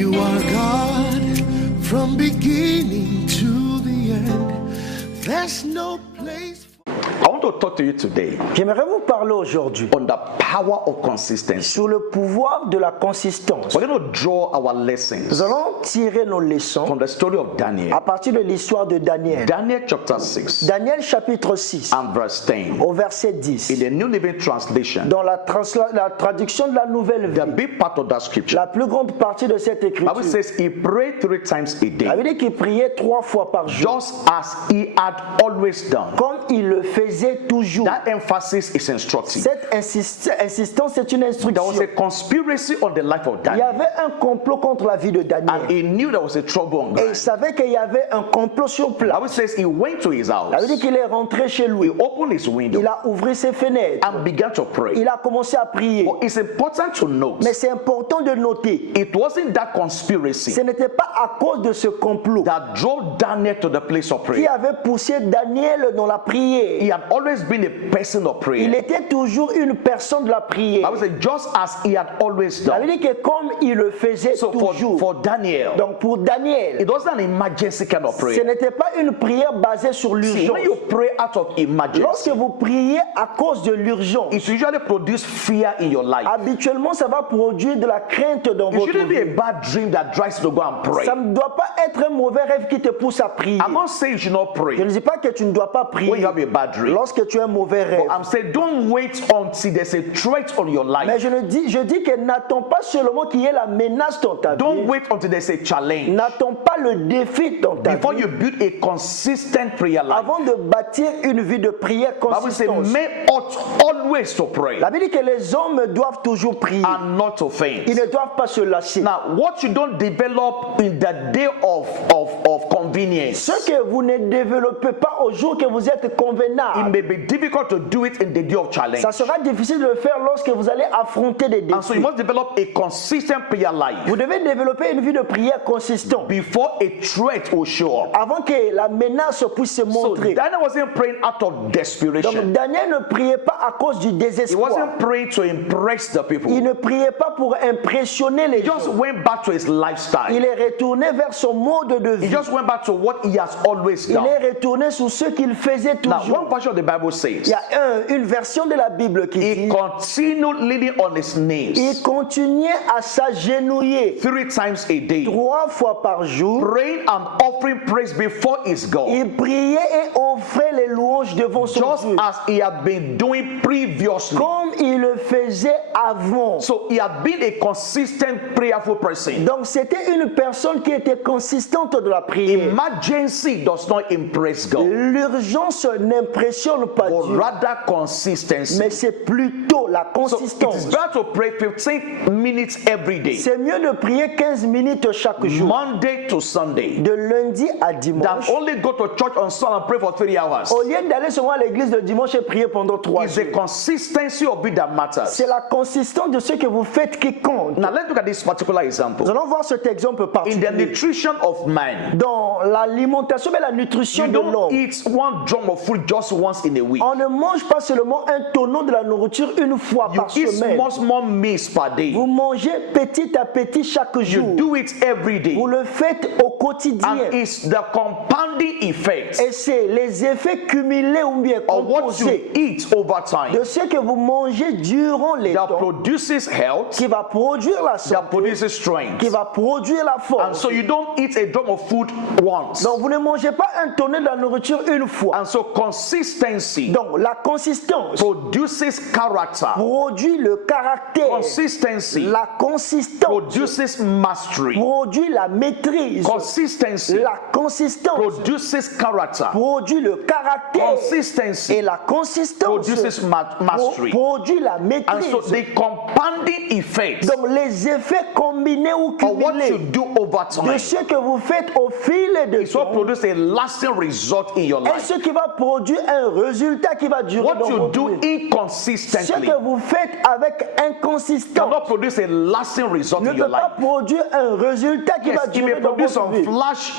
You are God from beginning to the end. There's no place. I want to talk to you today J'aimerais vous parler aujourd'hui on the power of consistency. sur le pouvoir de la consistance. We're going to draw our lessons Nous allons tirer nos leçons from the story of Daniel. à partir de l'histoire de Daniel. Daniel chapter 6 Daniel chapitre 6 and verse 10. au verset 10. In the New Living Translation, Dans la traduction de la Nouvelle the Vie, big part of that scripture, la plus grande partie de cette Bible écriture, says he prayed 3 times a ça day, veut dire qu'il priait 3 fois par jour, just as he had always done. comme il le faisait toujours. That emphasis is instructive. Cette insistance, c'est une There was instruction. a conspiracy on the life of Il y Daniel, avait un complot contre la vie de and Daniel. he knew there was a trouble on Et il ground. savait qu'il y avait un complot sur place. Bible says he went to his Ça veut dire house, qu'il est rentré chez lui. he opened his window Il a ouvert ses fenêtres. and began to pray. Il a commencé à prier. But it's important to note, Mais c'est important de noter, it wasn't that conspiracy ce n'était pas à cause de ce complot that drove Daniel to the place of qui prayer. avait poussé Daniel dans la prière. He had always been a person of Il prayer. était toujours une personne de la prière. Bible says just as he had always Ça veut done. dire que comme il le faisait So toujours. for Daniel, Donc pour Daniel, it wasn't an emergency kind of ce prayer. n'était pas une prière basée sur See, l'urgence. when you pray out of emergency, Lorsque vous priez à cause de l'urgence, it usually produces fear in your life. habituellement ça va produire de la crainte dans It votre shouldn't be a vie. bad dream that drives you to go and pray. Ça ne doit pas être un mauvais rêve qui te pousse à prier. I'm not saying you should not Je pray ne dis pas que tu ne dois pas when you prier have a bad dream. lorsque tu as un mauvais rêve. I'm saying don't wait until there's a threat on your life. Mais je dis que n'attends pas seulement qu'il y ait la menace dans ta Don't vie. wait until there's a challenge N'attends pas le défi dans ta before vie you build a consistent prayer life. avant de bâtir une vie de prière Bible says consistante. men ought always to pray La Bible dit que les hommes doivent toujours prier. and not to faint. Ils ne doivent pas se lâcher. Now, what you don't develop in the day of convenience, Ce que vous ne développez pas au jour que vous êtes it convenable, may be difficult to do it in the day of challenge. ça sera difficile de le faire lorsque vous allez affronter des And so you défis. must develop a consistent prayer life Vous devez développer une vie de prière consistante before a threat will show up. avant que la menace puisse se So montrer. Daniel wasn't praying out of desperation. Donc Daniel ne priait pas à cause du He désespoir. wasn't praying to impress the people. Il ne priait pas pour impressionner les He just gens. went back to his lifestyle. Il est retourné vers son mode de He vie. just went back to what he has always Il done. est retourné sur ce qu'il faisait Now, toujours. one portion of the Bible Il says y a une version de la Bible qui he dit continued leaning on his knees il continuait à s'agenouiller 3 times a day, 3 fois par jour. praying and offering praise before his God, Il priait et offrait les louanges devant son just Dieu, as he had been doing previously. comme il le faisait avant. So he had been a consistent prayerful person. Donc c'était une personne qui était consistante de la prière. Emergency does not impress God, L'urgence n'impressionne pas but Dieu, rather consistency. mais c'est plutôt la So it is consistance. better to pray 15 minutes every day, C'est mieux de prier 15 minutes chaque jour, Monday to Sunday, de lundi à than dimanche, only go to church on Sunday and pray for 3 hours. au lieu d'aller seulement à l'église le dimanche et prier pendant 3 It's the jours. consistency of it that matters. C'est la consistance de ce que vous faites qui compte. Now let's look at this particular example. Nous allons voir cet exemple In the particulier. nutrition of man, Dans l'alimentation et la nutrition you de don't l'homme, eat one drum of food just once in a week. on ne mange pas seulement un tonneau de la nourriture une fois You par eat semaine. small meals per day. Vous mangez petit à petit chaque You jour. do it every day. Vous le faites au quotidien. And it's the compounding effect Et c'est les effets cumulés ou bien of what you composés eat over time de ce que vous mangez durant les that temps produces health, qui va produire la that santé, produces strength. qui va produire la And force. so you don't eat a drum of food once. Donc vous ne mangez pas un tonneau de la nourriture une fois. And so consistency Donc la consistance produces character. produit le caractère. Consistency La consistance produces mastery. produit la maîtrise. Consistency La consistance produces character. produit le caractère. Consistency Et la consistance produces mastery. produit la And maîtrise. so the compounding effect Donc les effets combinés ou of what you cumulés do over de time ce que vous faites au fil de is what temps produces a lasting result in your est life. ce qui va produire un résultat qui va durer What dans you votre do vie. Ce inconsistently que vous faites avec inconsistance cannot produce a lasting result ne in your peut pas life. produire un résultat qui Yes, va it may durer dans produce votre some vie. flash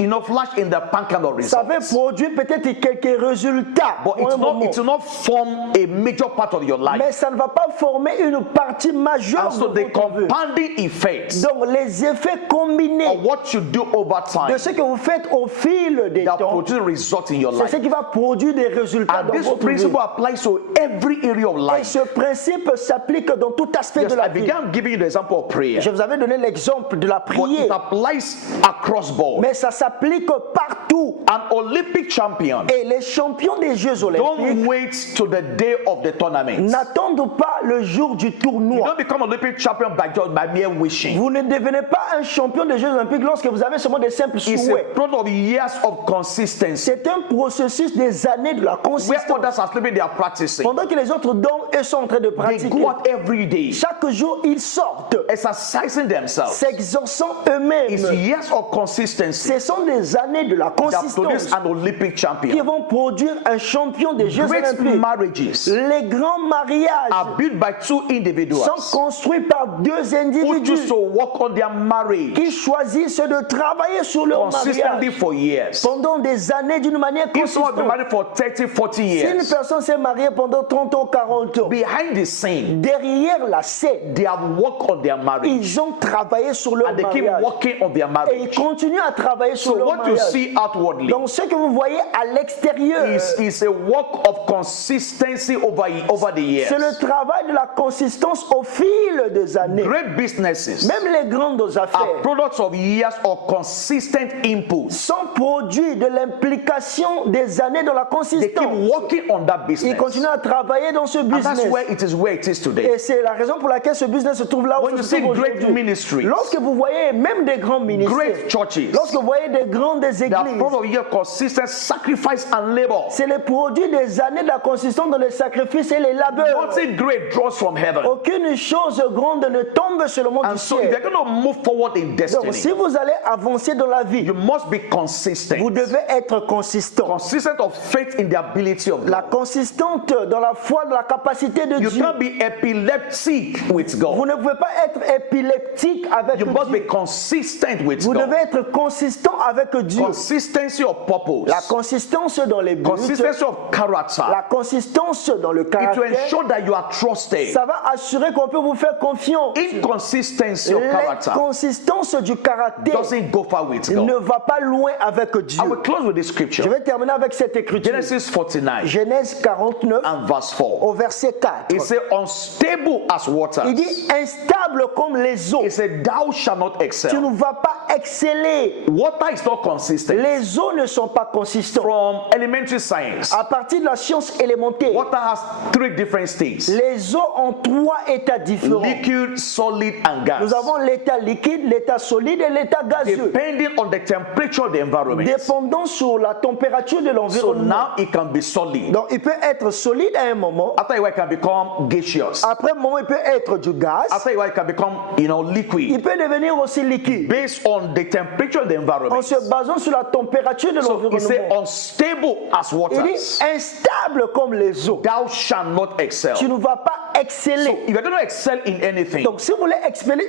in the pan kind of Ça va results. produire peut-être quelques résultats. But pour un moment. it will not form a major part of your life. Mais ça ne va pas former une partie majeure And so de the votre vie. compounding effects Donc les effets combinés of what you do over de time ce que vous faites au fil des that temps, produce result in your c'est ce life. qui va produire des résultats And dans this votre vie. principle applies to every area of Et life. ce principe s'applique dans tout aspect Yes, de la I vie. began giving you the example of prayer. Je vous avais donné l'exemple de la But it prière, applies across board. mais ça s'applique partout. An Olympic champion, Et les champions des Jeux don't olympiques wait to the day of the tournament. n'attendent pas le jour du You tournoi. don't become Olympic champion by mere wishing. Vous ne devenez pas un champion des Jeux olympiques lorsque vous avez seulement des simples It's a souhaits. product of years of consistency. C'est un processus des années de la Where consistance. others are sleeping, they are practicing. Pendant que les autres dorment, eux sont en train de They pratiquer. go out every day, Chaque jour, ils sortent, exercising themselves. s'exerçant It's eux-mêmes. years of consistency Ce sont des années de la that produce consistance an Olympic qui champion. vont produire un champion des Jeux Great olympiques. marriages Les grands mariages are built by two individuals sont construits par deux who choose individus to work on their marriage qui choisissent de travailler sur leur consistently mariage for years. pendant des années d'une manière If someone has been consistante. married for 30, 40 Si une years, personne s'est mariée pendant 30 ans, 40 ans, behind the scene, derrière la scène, they have worked on their marriage ils ont travaillé sur leur and they keep mariage. working on their Et marriage. ils continuent à travailler sur So leur what you mariage. see outwardly Donc ce que vous voyez à l'extérieur, is a work of consistency over the years. c'est le travail de la consistance au fil des années. Great businesses Même les grandes are affaires products of years of consistent inputs. sont produits de l'implication des années dans la They keep consistance. working on that Ils business. continuent à travailler dans ce And that's business. where it is today. Et c'est la raison pour laquelle ce business se trouve là où When you se see trouve great aujourd'hui. ministries, Lorsque vous voyez même des grands ministères, great churches, lorsque vous voyez des grandes they are églises, product of years of consistent sacrifice and labor. c'est le produit des années de la consistance dans les sacrifices et les labeurs. Nothing great draws from heaven. Aucune chose grande ne tombe seulement And du so if ciel. you're going to move forward in Donc si destiny, vous allez avancer dans la vie, you must be consistent. vous devez être consistant. Consistent of faith in the ability of La God. consistante dans la foi, dans la capacité de You Dieu. can't be epileptic with Vous God. ne pouvez pas être épileptique avec You must Dieu. be consistent with Vous God. devez être consistant avec Dieu. Consistency of purpose. La consistance dans les buts, Consistency of character. la consistance dans le It will caractère, ensure that you are trusted. ça va assurer qu'on peut vous faire confiance. Inconsistency of character L'inconsistance du caractère doesn't go far with ne God. va pas loin avec Dieu. I will close with this Je scripture. vais terminer avec cette écriture. Genesis 49 Genèse 49 and verse 4. au verset 4. It says, unstable as waters. Il dit instable comme les eaux. It said, thou shalt not Tu excel. ne vas pas exceller. Water is not consistent. Les eaux ne sont pas consistantes. From elementary science, À partir de la science élémentaire, water has three different states: les eaux ont trois états différents. liquid, solid, and gas. Nous avons l'état liquide, l'état solide et l'état gazeux. Depending on the temperature of the environment. Dépendant sur la température de So l'environnement. now it can be solid. Donc il peut être solide à un moment. After a while, it can become gaseous. Après un moment, il peut être du gaz. After a while, it can become, liquid. Il peut devenir aussi liquide. Based on the temperature of the En environment. se basant sur la température de So it says, l'environnement. unstable as Il waters. dit instable comme les eaux. Thou shalt not excel. Tu ne vas pas exceller. If you're going to excel in anything, Donc si vous voulez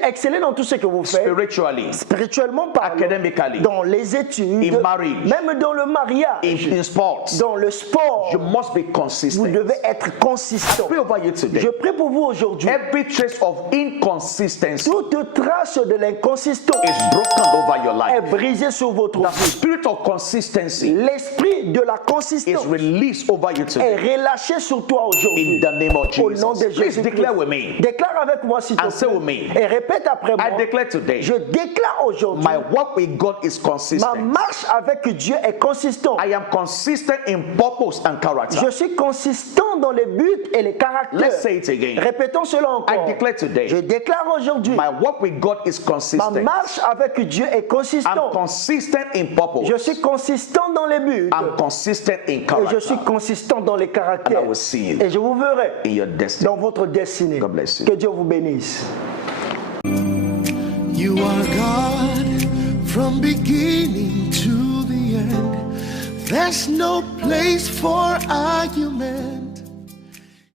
exceller dans tout ce que vous faites, spiritually, spirituellement parlant, academically, dans les études, in marriage, même dans le mariage, in sports, dans le sport, you must be vous consistent. devez être consistant. Pray over you today. Je prie pour vous aujourd'hui. Every trace of inconsistency Toute trace de l'inconsistance is broken over your est life. brisée sur votre The vie. spirit of consistency L'esprit de la is consistance released over you est today. relâché sur toi In aujourd'hui. the name of Au nom de Jesus. Please Jésus. declare with me. Déclare avec moi s'il te And say with plaît. me. Et répète après moi. I declare today, Je déclare aujourd'hui. my walk with God is Ma consistent. marche avec Dieu est consistante. I am consistent in purpose and character. Je suis consistant dans les buts et les caractères. Let's say it again. Répétons cela I encore. declare today, Je déclare aujourd'hui. my walk with God is Ma consistent. marche avec Dieu est I'm consistante. consistent in purpose. Je suis consistant dans les buts. I'm consistent in Et je suis character. consistant dans les And I caractères. will see you Et je vous verrai in your destiny. dans votre destinée. God bless you. Que Dieu vous bénisse. You are God from beginning to the end. There's no place for argument.